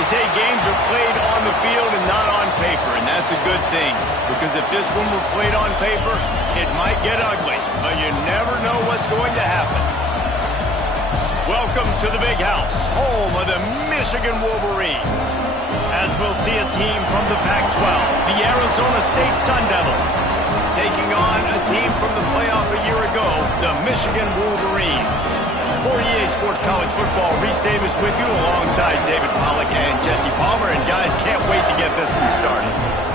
They say games are played on the field and not on paper, and that's a good thing. Because if this one were played on paper, it might get ugly, but you never know what's going to happen. Welcome to the Big House, home of the Michigan Wolverines. As we'll see a team from the Pac-12, the Arizona State Sun Devils, taking on a team from the playoff a year ago, the Michigan Wolverines. For EA Sports College Football, Reese Davis with you alongside David Pollack and Jesse Palmer. And guys, can't wait to get this one started.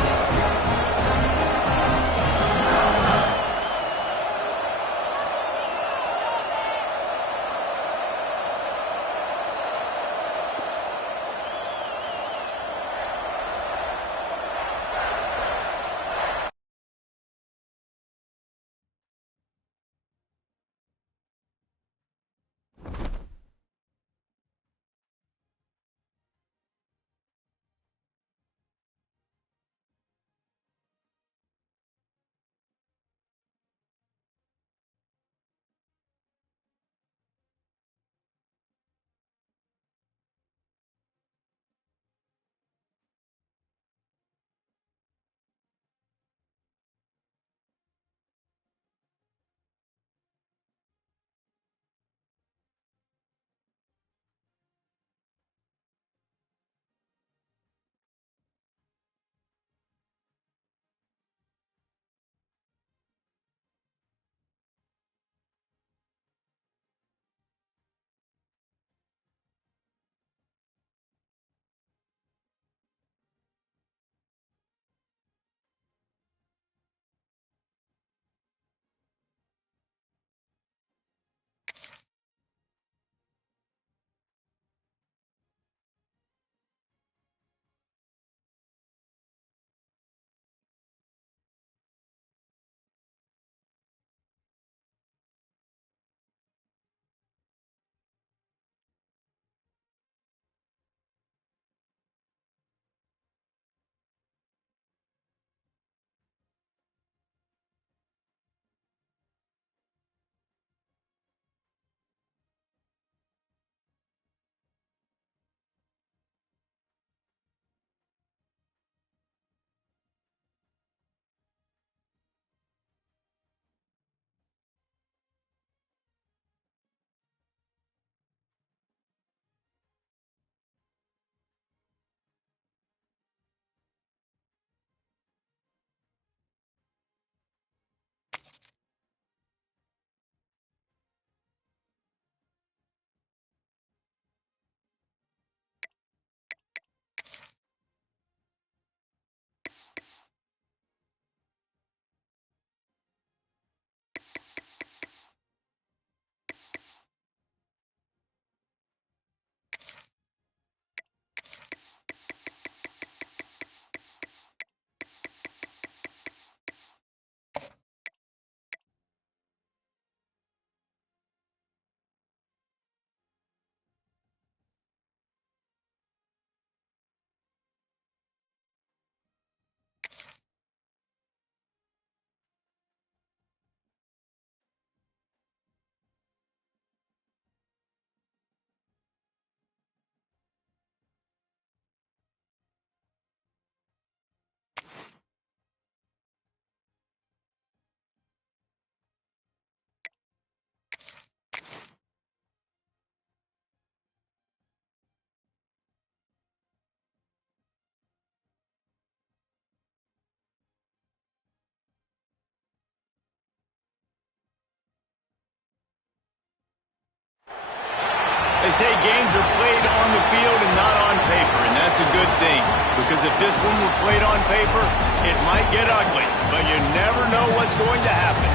They say games are played on the field and not on paper, and that's a good thing. Because if this one were played on paper, it might get ugly, but you never know what's going to happen.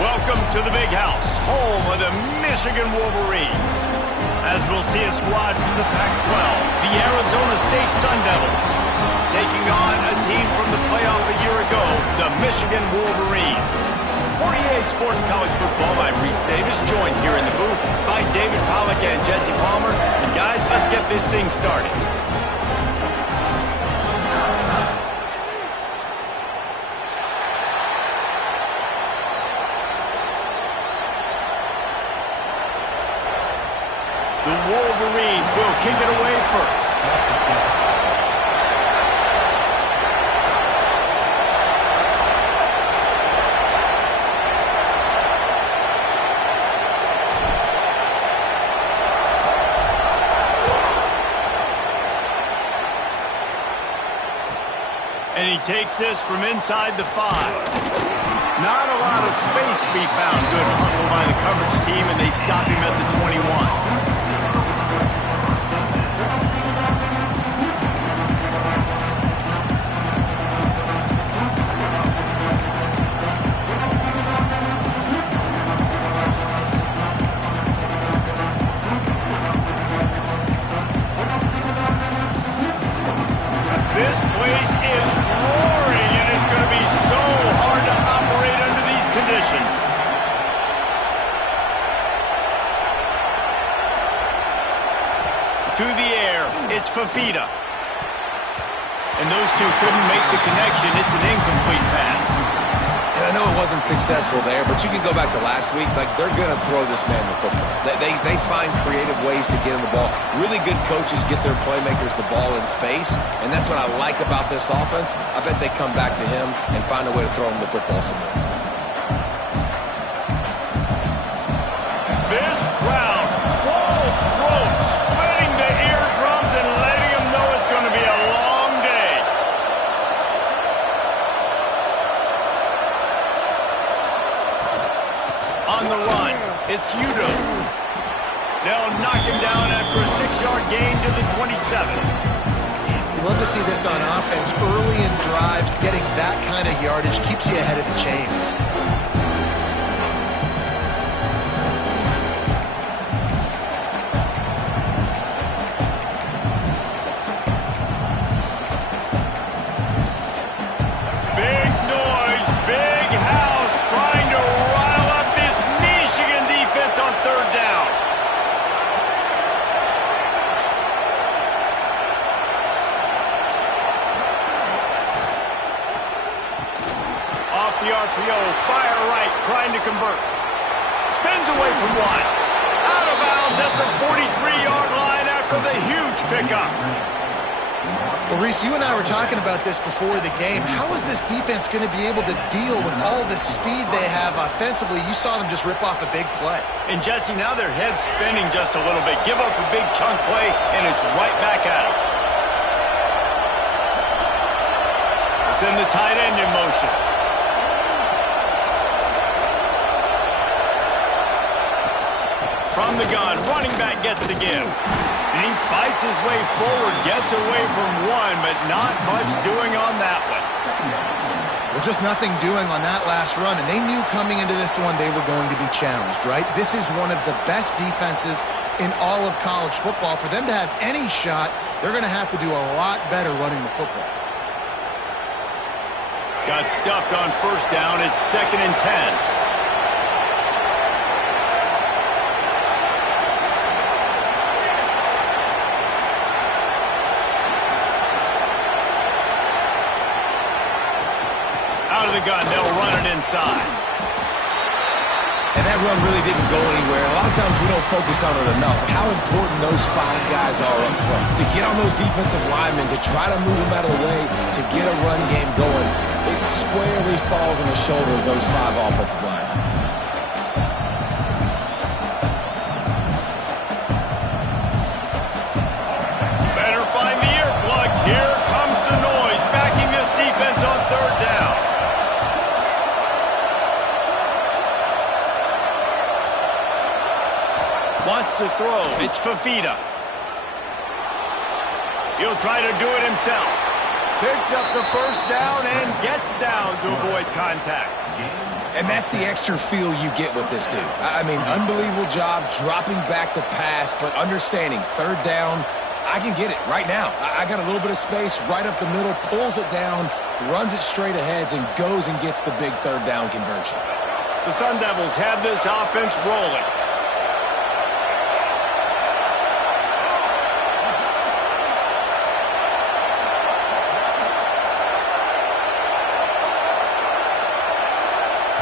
Welcome to the Big House, home of the Michigan Wolverines. As we'll see a squad from the Pac-12, the Arizona State Sun Devils, taking on a team from the playoff a year ago, the Michigan Wolverines. For EA Sports College Football, I'm Reese Davis, joined here in the booth by David Pollack and Jesse Palmer. And guys, let's get this thing started. The Wolverines will kick it away first. And he takes this from inside the 5. Not a lot of space to be found. Good hustle by the coverage team, and they stop him at the 21. This place is roaring, and it's going to be so hard to operate under these conditions. To the air, it's Fafita. And those two couldn't make the connection. It's an incomplete pass. And I know it wasn't successful there, but you can go back to last week. Like, they're going to throw this man the football. They find creative ways to get him the ball. Really good coaches get their playmakers the ball in space, and that's what I like about this offense. I bet they come back to him and find a way to throw him the football some more. This crowd, full throat, splitting the eardrums and letting them know it's going to be a long day. On the run, it's Udo. They'll knock him down after a 6-yard gain to the 27. You love to see this on offense. Early in drives, getting that kind of yardage keeps you ahead of the chains. Big noise, big house, trying to rile up this Michigan defense on 3rd down. Off the RPO, fire right, trying to convert. Spins away from one. Out of bounds at the 43-yard line after the huge pickup. Well, Reese, you and I were talking about this before the game. How is this defense going to be able to deal with all the speed they have offensively? You saw them just rip off a big play. And, Jesse, now their head's spinning just a little bit. Give up a big chunk play, and it's right back at them. Send the tight end in motion. From the gun, running back gets the give. And he fights his way forward, gets away from one, but not much doing on that one. Well, just nothing doing on that last run, and they knew coming into this one they were going to be challenged, right? This is one of the best defenses in all of college football. For them to have any shot, they're going to have to do a lot better running the football. Got stuffed on 1st down. It's 2nd and 10. Out of the gun, they'll run it inside. And that run really didn't go anywhere. A lot of times we don't focus on it enough. How important those 5 guys are up front. To get on those defensive linemen, to try to move them out of the way, to get a run game going, it squarely falls on the shoulder of those 5 offensive linemen. Better find the earplugs. Here comes the noise, backing this defense on 3rd down. Wants to throw. It's Fafita. He'll try to do it himself. Picks up the 1st down and gets down to avoid contact. And that's the extra feel you get with this dude. I mean, unbelievable job dropping back to pass, but understanding 3rd down, I can get it right now. I got a little bit of space right up the middle, pulls it down, runs it straight ahead, and goes and gets the big 3rd down conversion. The Sun Devils have this offense rolling.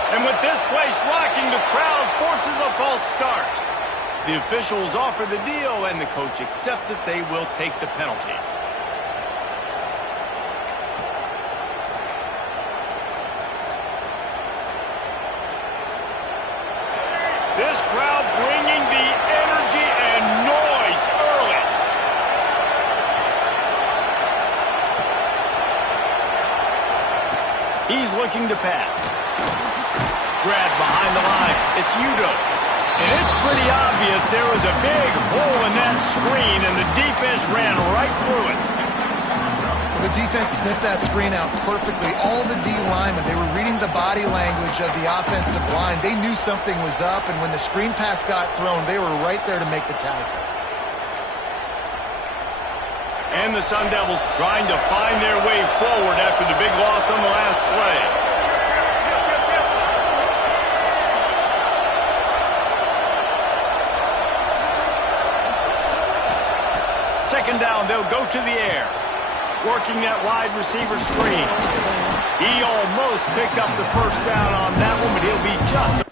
And with this place rocking, the crowd forces a false start. The officials offer the deal, and the coach accepts it. They will take the penalty. This crowd bringing the energy and noise early. He's looking to pass. Grab behind the line. It's Udo. And it's pretty obvious there was a big hole in that screen, and the defense ran right through it. Well, the defense sniffed that screen out perfectly. All the D linemen, they were reading the body language of the offensive line. They knew something was up, and when the screen pass got thrown, they were right there to make the tackle. And the Sun Devils trying to find their way forward after the big loss on the last play. Second down, they'll go to the air. Working that wide receiver screen. He almost picked up the first down on that one, but he'll be just...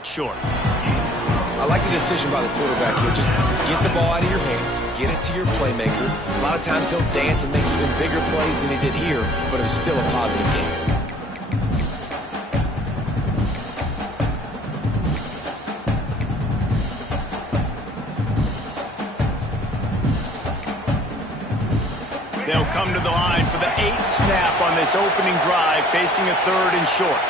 It's short. I like the decision by the quarterback here. Just get the ball out of your hands, get it to your playmaker. A lot of times he'll dance and make even bigger plays than he did here, but it was still a positive game. They'll come to the line for the 8th snap on this opening drive, facing a 3rd and short.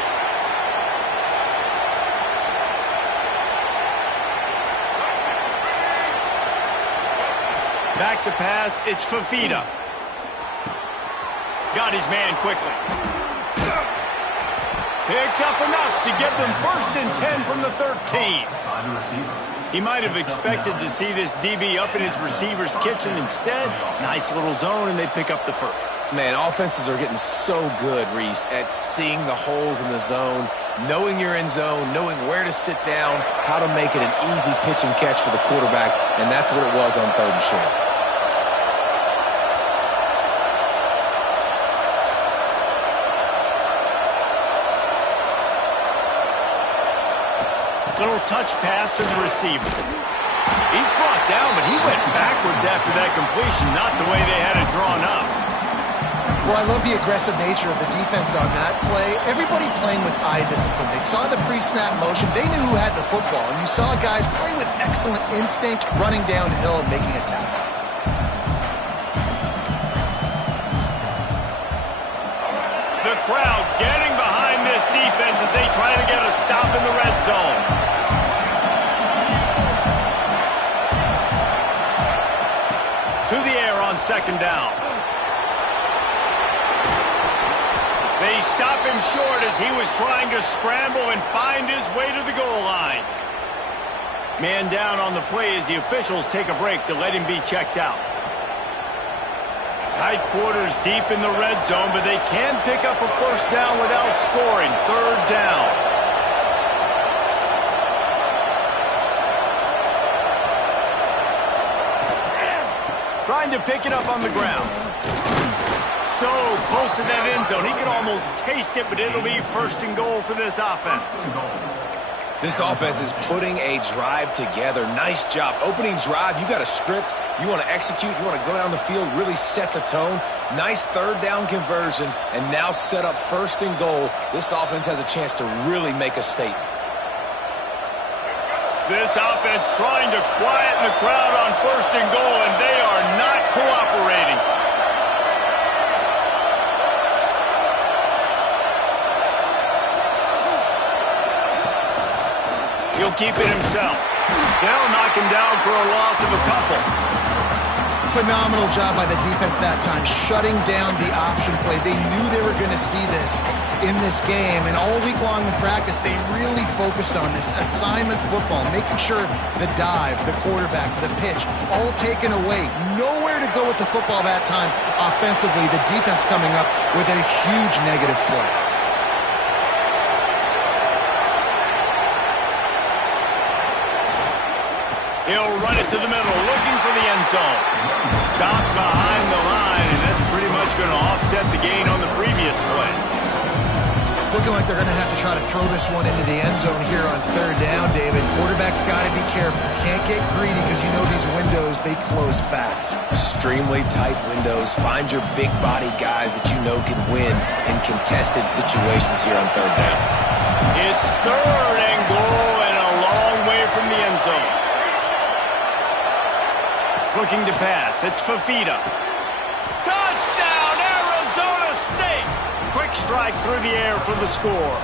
Back to pass, it's Fafita. Got his man quickly. Picks up enough to give them 1st and 10 from the 13. He might have expected to see this DB up in his receiver's kitchen. Instead, nice little zone, and they pick up the 1st. Man, offenses are getting so good, Reese, at seeing the holes in the zone, knowing you're in zone, knowing where to sit down, how to make it an easy pitch and catch for the quarterback, and that's what it was on 3rd and short. Little touch pass to the receiver. He's brought down, but he went backwards after that completion, not the way they had it drawn up. Well, I love the aggressive nature of the defense on that play. Everybody playing with eye discipline. They saw the pre-snap motion. They knew who had the football, and you saw guys play with excellent instinct, running downhill and making a tackle. The crowd getting behind this defense as they try to get a stop in the red zone. To the air on 2nd down. They stop him short as he was trying to scramble and find his way to the goal line. Man down on the play as the officials take a break to let him be checked out. Tight quarters deep in the red zone, but they can pick up a 1st down without scoring. 3rd down. Trying to pick it up on the ground. So close to that end zone. He can almost taste it, but it'll be 1st and goal for this offense. This offense is putting a drive together. Nice job. Opening drive, you got a script. You want to execute. You want to go down the field, really set the tone. Nice 3rd down conversion, and now set up 1st and goal. This offense has a chance to really make a statement. This offense trying to quieten the crowd on 1st and goal, and they are not cooperating. He'll keep it himself. They'll knock him down for a loss of a couple. Phenomenal job by the defense that time, shutting down the option play. They knew they were going to see this in this game, and all week long in practice, they really focused on this assignment football, making sure the dive, the quarterback, the pitch, all taken away. Nowhere to go with the football that time offensively. The defense coming up with a huge negative play. He'll run it to the middle, looking for the end zone. Stopped behind the line, and that's pretty much going to offset the gain on the previous play. It's looking like they're going to have to try to throw this one into the end zone here on 3rd down, David. Quarterback's got to be careful. Can't get greedy because you know these windows, they close fast. Extremely tight windows. Find your big body guys that you know can win in contested situations here on 3rd down. It's 3rd and goal and a long way from the end zone. Looking to pass. It's Fafita. Touchdown, Arizona State! Quick strike through the air for the score.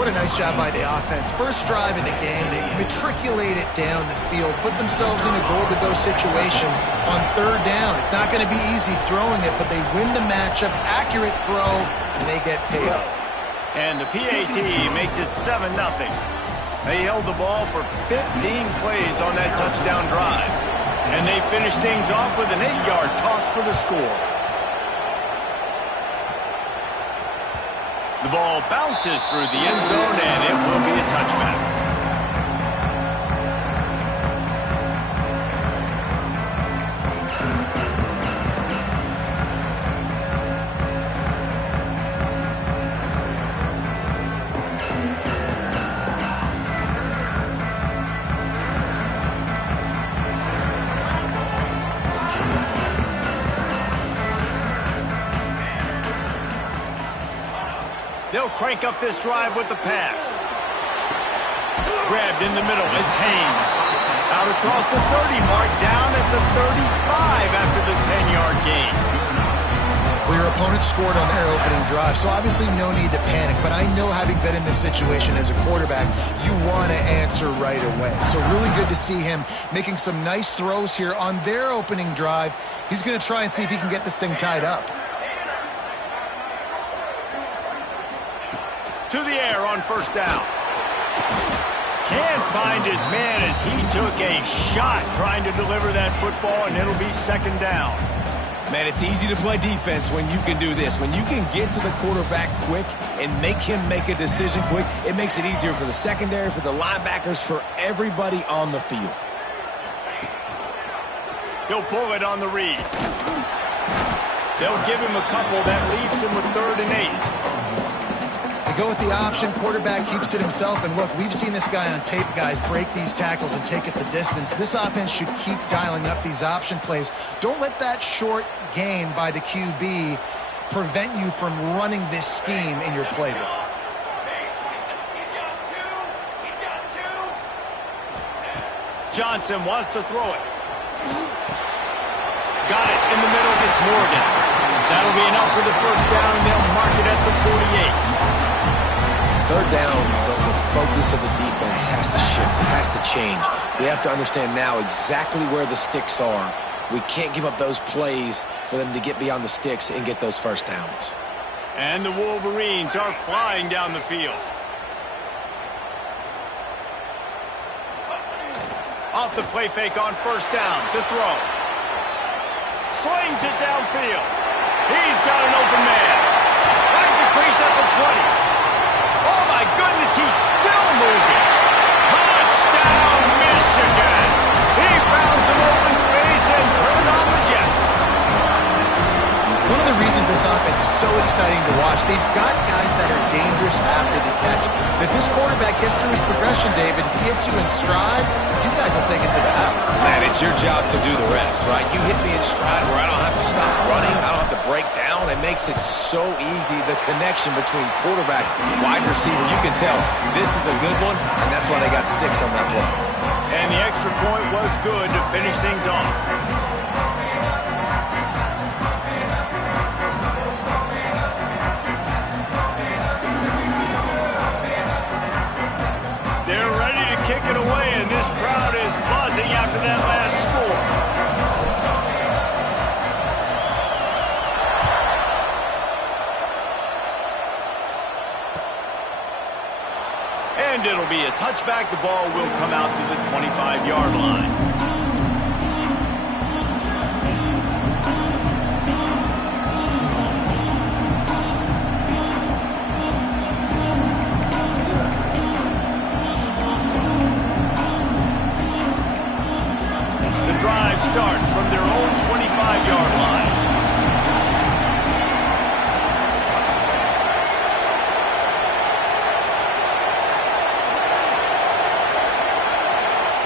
What a nice job by the offense. First drive of the game, they matriculate it down the field, put themselves in a goal-to-go situation on 3rd down. It's not going to be easy throwing it, but they win the matchup, accurate throw, and they get paid. And the PAT makes it 7-0. They held the ball for 15 plays on that touchdown drive. And they finished things off with an 8-yard toss for the score. The ball bounces through the end zone, and it will be a touchback. They'll crank up this drive with the pass. Grabbed in the middle. It's Haynes. Out across the 30 mark, down at the 35 after the 10-yard gain. Well, your opponent scored on their opening drive, so obviously no need to panic. But I know, having been in this situation as a quarterback, you want to answer right away. So really good to see him making some nice throws here on their opening drive. He's going to try and see if he can get this thing tied up. To the air on first down. Can't find his man as he took a shot trying to deliver that football, and it'll be second down. Man, it's easy to play defense when you can do this. When you can get to the quarterback quick and make him make a decision quick, it makes it easier for the secondary, for the linebackers, for everybody on the field. He'll pull it on the read. They'll give him a couple. That leaves him with 3rd and 8. They go with the option. Quarterback keeps it himself. And look, we've seen this guy on tape, guys, break these tackles and take it the distance. This offense should keep dialing up these option plays. Don't let that short gain by the QB prevent you from running this scheme in your playbook. Johnson wants to throw it. Got it in the middle. It's Morgan. That'll be enough for the first down, and they'll mark it at the 48. 3rd down, the focus of the defense has to shift. It has to change. We have to understand now exactly where the sticks are. We can't give up those plays for them to get beyond the sticks and get those first downs. And the Wolverines are flying down the field. Off the play fake on first down to throw. Slings it downfield. He's got an open man. Finds a crease at the 20. Oh, my goodness, he's still moving. Touchdown, Michigan. He found some open space and turned on the Jets. One of the reasons this offense is so exciting to watch, they've got guys that are dangerous after the catch. And if this quarterback gets through his progression, David, he hits you in stride, these guys will take it to the house. Man, it's your job to do the rest, right? You hit me in stride where I don't have to stop running, I don't have to break down. It makes it so easy, the connection between quarterback and wide receiver. You can tell this is a good one, and that's why they got 6 on that play. And the extra point was good to finish things off. They're ready to kick it away, and this crowd is buzzing after that last score. And it'll be a touchback. The ball will come out to the 25-yard line. Drive starts from their own 25-yard line.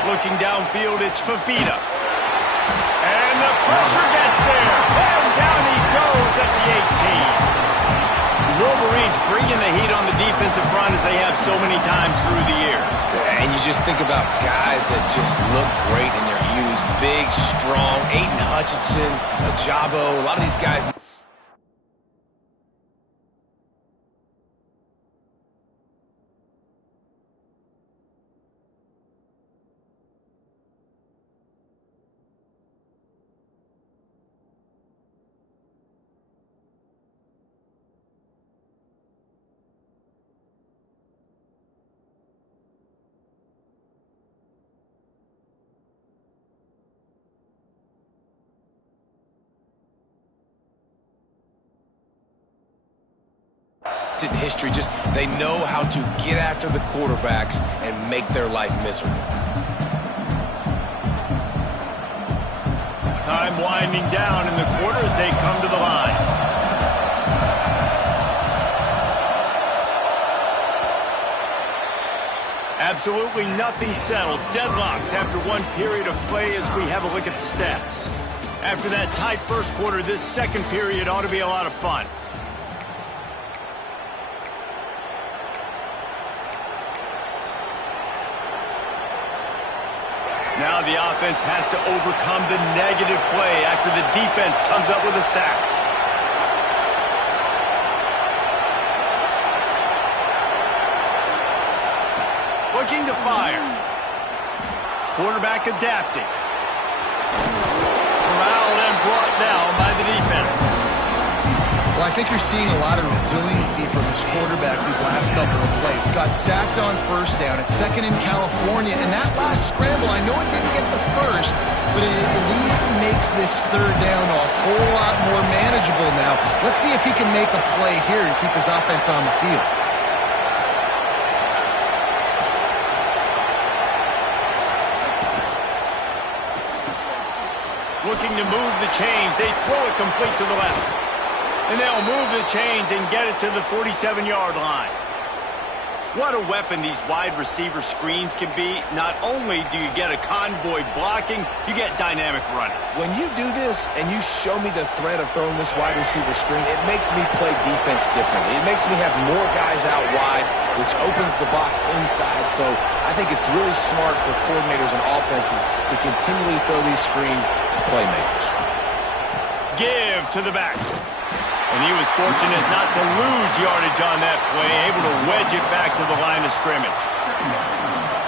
Looking downfield, it's Fafita. And the pressure gets there. And down he goes at the 18. The Wolverines bringing the heat on the defensive front as they have so many times through the years. And you just think about guys that just look great in their youth. Big, strong, Aiden Hutchinson, Ajabo, a lot of these guys. In history, just they know how to get after the quarterbacks and make their life miserable. Time winding down in the quarter as they come to the line. Absolutely nothing settled. Deadlocked after one period of play as we have a look at the stats. After that tight first quarter, this second period ought to be a lot of fun. Now the offense has to overcome the negative play after the defense comes up with a sack. Looking to fire. Quarterback adapting. Corralled and brought down by the defense. Well, I think you're seeing a lot of resiliency from this quarterback these last couple of plays. Got sacked on first down. It's second in California. And that last scramble, I know it didn't get the first, but it at least makes this third down a whole lot more manageable now. Let's see if he can make a play here and keep his offense on the field. Looking to move the chains. They throw it complete to the left. And they'll move the chains and get it to the 47-yard line. What a weapon these wide receiver screens can be. Not only do you get a convoy blocking, you get dynamic running. When you do this and you show me the threat of throwing this wide receiver screen, it makes me play defense differently. It makes me have more guys out wide, which opens the box inside. So I think it's really smart for coordinators and offenses to continually throw these screens to playmakers. Give to the back. And he was fortunate not to lose yardage on that play, able to wedge it back to the line of scrimmage.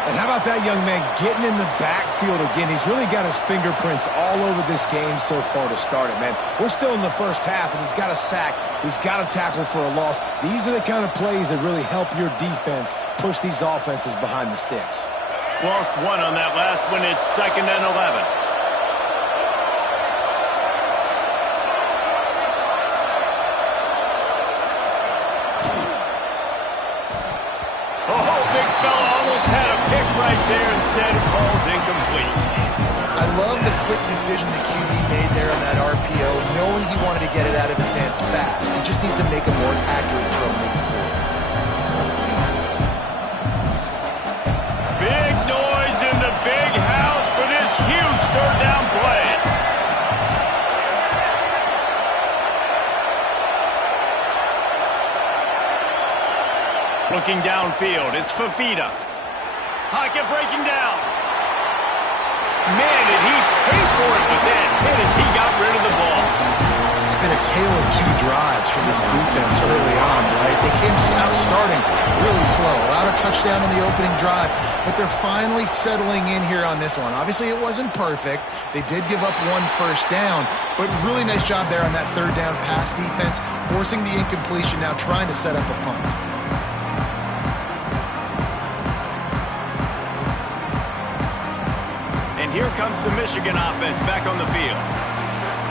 And how about that young man getting in the backfield again? He's really got his fingerprints all over this game so far to start it, man. We're still in the first half, and he's got a sack. He's got a tackle for a loss. These are the kind of plays that really help your defense push these offenses behind the sticks. Lost one on that last one. It's 2nd and 11. Right there, instead it falls incomplete. I love the quick decision the QB made there on that RPO, knowing he wanted to get it out of his hands fast. He just needs to make a more accurate throw moving forward. Big noise in the big house for this huge third down play. Looking downfield, it's Fafita. Pocket breaking down. Man, did he pay for it with that hit as he got rid of the ball. It's been a tale of two drives for this defense early on, right? They came out starting really slow. Allowed a touchdown on the opening drive, but they're finally settling in here on this one. Obviously, it wasn't perfect. They did give up one first down, but really nice job there on that third down pass defense, forcing the incompletion, now trying to set up a punt. Here comes the Michigan offense back on the field.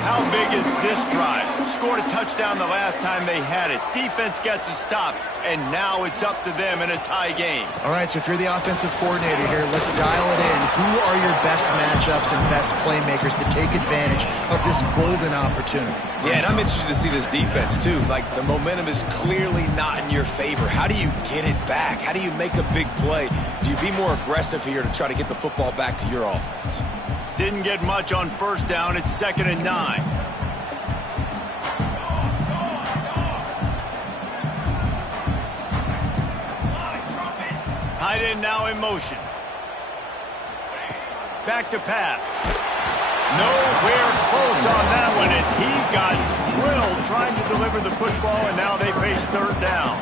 How big is this drive? Scored a touchdown the last time they had it. Defense gets a stop, and now it's up to them in a tie game. All right, so if you're the offensive coordinator here, let's dial it in. Who are your best matchups and best playmakers to take advantage of this golden opportunity? Yeah, and I'm interested to see this defense, too. Like, the momentum is clearly not in your favor. How do you get it back? How do you make a big play? Do you be more aggressive here to try to get the football back to your offense? Didn't get much on first down. It's 2nd and 9. Tight end now in motion. Back to pass. Nowhere close on that one as he got drilled trying to deliver the football, and now they face third down.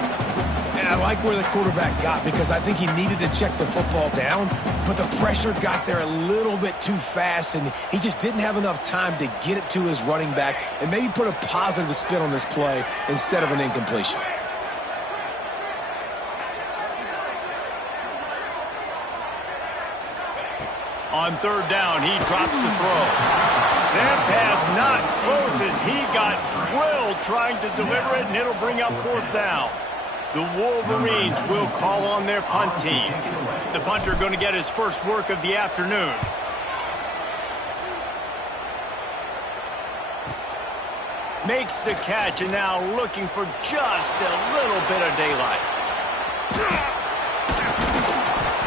And I like where the quarterback got because I think he needed to check the football down, but the pressure got there a little bit too fast, and he just didn't have enough time to get it to his running back and maybe put a positive spin on this play instead of an incompletion. On third down, he drops the throw. That pass not close as he got drilled trying to deliver it, and it'll bring up fourth down. The Wolverines will call on their punt team. The punter going to get his first work of the afternoon. Makes the catch and now looking for just a little bit of daylight.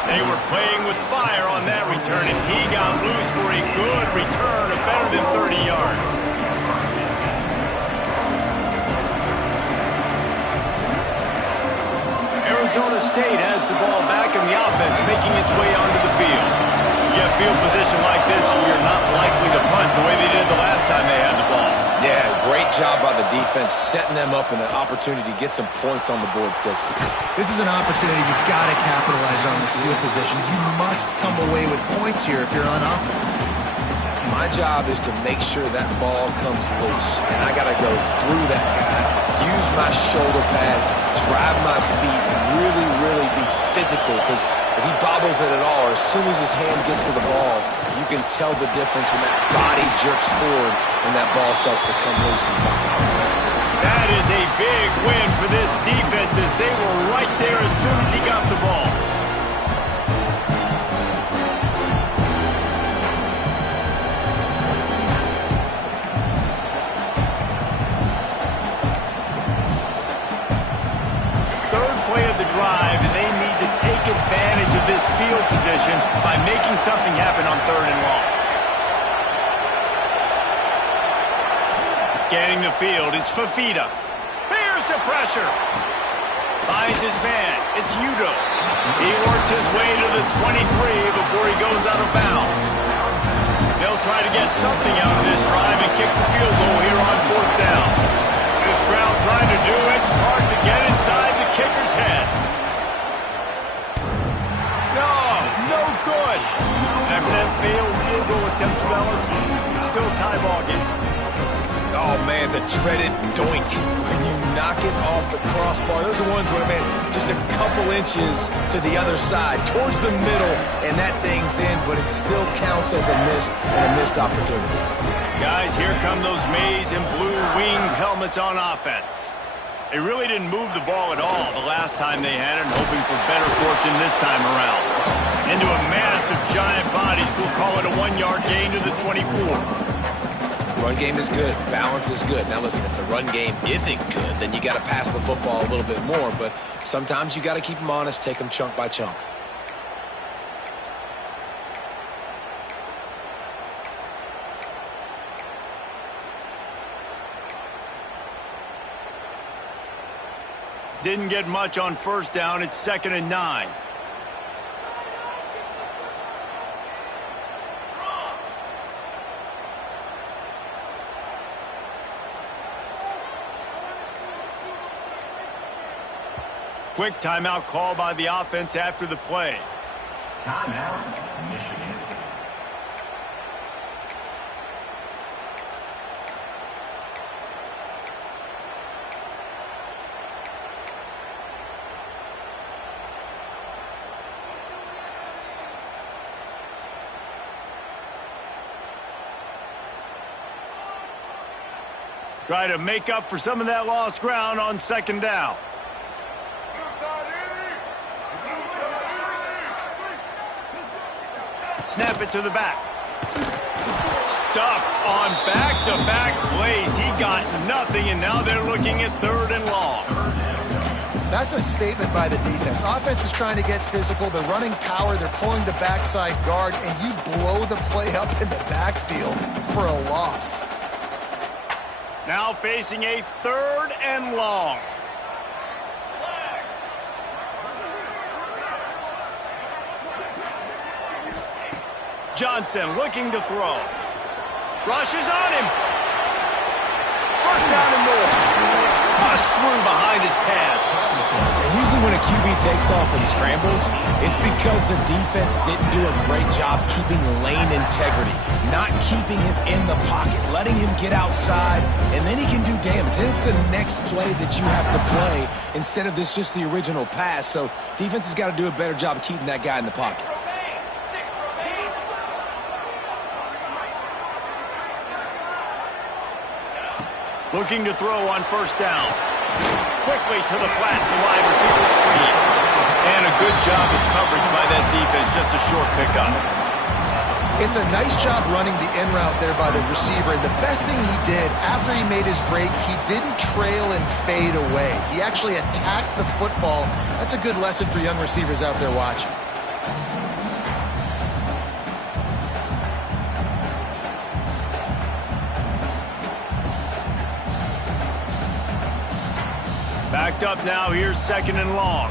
They were playing with fire on that return, and he got loose for a good return of better than 30 yards. Arizona State has the ball back, and the offense making its way onto the field. get field position like this, you're not likely to punt the way they did the last time they had the ball. Yeah, great job by the defense, setting them up in an opportunity to get some points on the board quickly. This is an opportunity you've got to capitalize on this field position. You must come away with points here if you're on offense. My job is to make sure that ball comes loose, and I got to go through that guy, use my shoulder pad, drive my feet, and really be physical, because if he bobbles it at all, or as soon as his hand gets to the ball, you can tell the difference when that body jerks forward and that ball starts to come loose and pop out. That is a big win for this defense as they were right there as soon as he got the ball. Drive, and they need to take advantage of this field position by making something happen on 3rd and long. Scanning the field, it's Fafita. Here's the pressure. Finds his man. It's Udo. He works his way to the 23 before he goes out of bounds. They'll try to get something out of this drive and kick the field goal here on 4th down. This crowd trying to do its part to get inside the kicker's head. No good. After that failed field goal attempt, fellas, still tie ball game. Oh, man, the dreaded doink. When you knock it off the crossbar, those are ones where, man, just a couple inches to the other side, towards the middle, and that thing's in, but it still counts as a missed opportunity. Guys, here come those maize and blue winged helmets on offense. They really didn't move the ball at all the last time they had it, and hoping for better fortune this time around. Into a mass of giant bodies, we'll call it a 1-yard gain to the 24. Run game is good. Balance is good. Now listen, if the run game isn't good, then you got to pass the football a little bit more, but sometimes you got to keep them honest, take them chunk by chunk. Didn't get much on 1st down. It's 2nd and 9. Quick timeout call by the offense after the play. Timeout, Michigan. Try to make up for some of that lost ground on 2nd down. Snap it to the back. Stuffed on back-to-back plays. He got nothing, and now they're looking at 3rd and long. That's a statement by the defense. Offense is trying to get physical. They're running power. They're pulling the backside guard, and you blow the play up in the backfield for a loss. Now facing a 3rd and long. Johnson looking to throw. Rushes on him. 1st down and more. Bust through behind his pad. And usually when a QB takes off and scrambles, it's because the defense didn't do a great job keeping lane integrity, not keeping him in the pocket, letting him get outside, and then he can do damage. Then it's the next play that you have to play instead of this just the original pass. So defense has got to do a better job of keeping that guy in the pocket. Looking to throw on 1st down. Quickly to the flat, the wide receiver screen. And a good job of coverage by that defense, just a short pickup. It's a nice job running the in route there by the receiver. And the best thing he did after he made his break, he didn't trail and fade away. He actually attacked the football. That's a good lesson for young receivers out there watching. Backed up now, here's 2nd and long.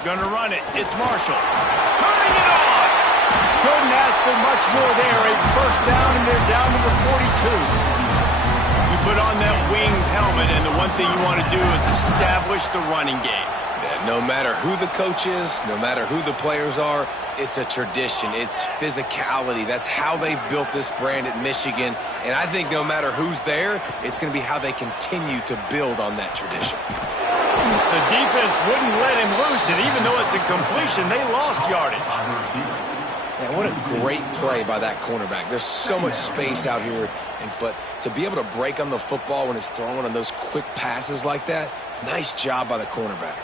Gonna run it. It's Marshall. Turning it on. Couldn't ask for much more there. A first down, and they're down to the 42. You put on that winged helmet, and the one thing you want to do is establish the running game. Yeah, no matter who the coach is, no matter who the players are, it's a tradition. It's physicality. That's how they've built this brand at Michigan. And I think no matter who's there, it's going to be how they continue to build on that tradition. The defense wouldn't let him loose, and even though it's a completion, they lost yardage. Man, what a great play by that cornerback. There's so much space out here in foot. To be able to break on the football when it's thrown on those quick passes like that, nice job by the cornerback.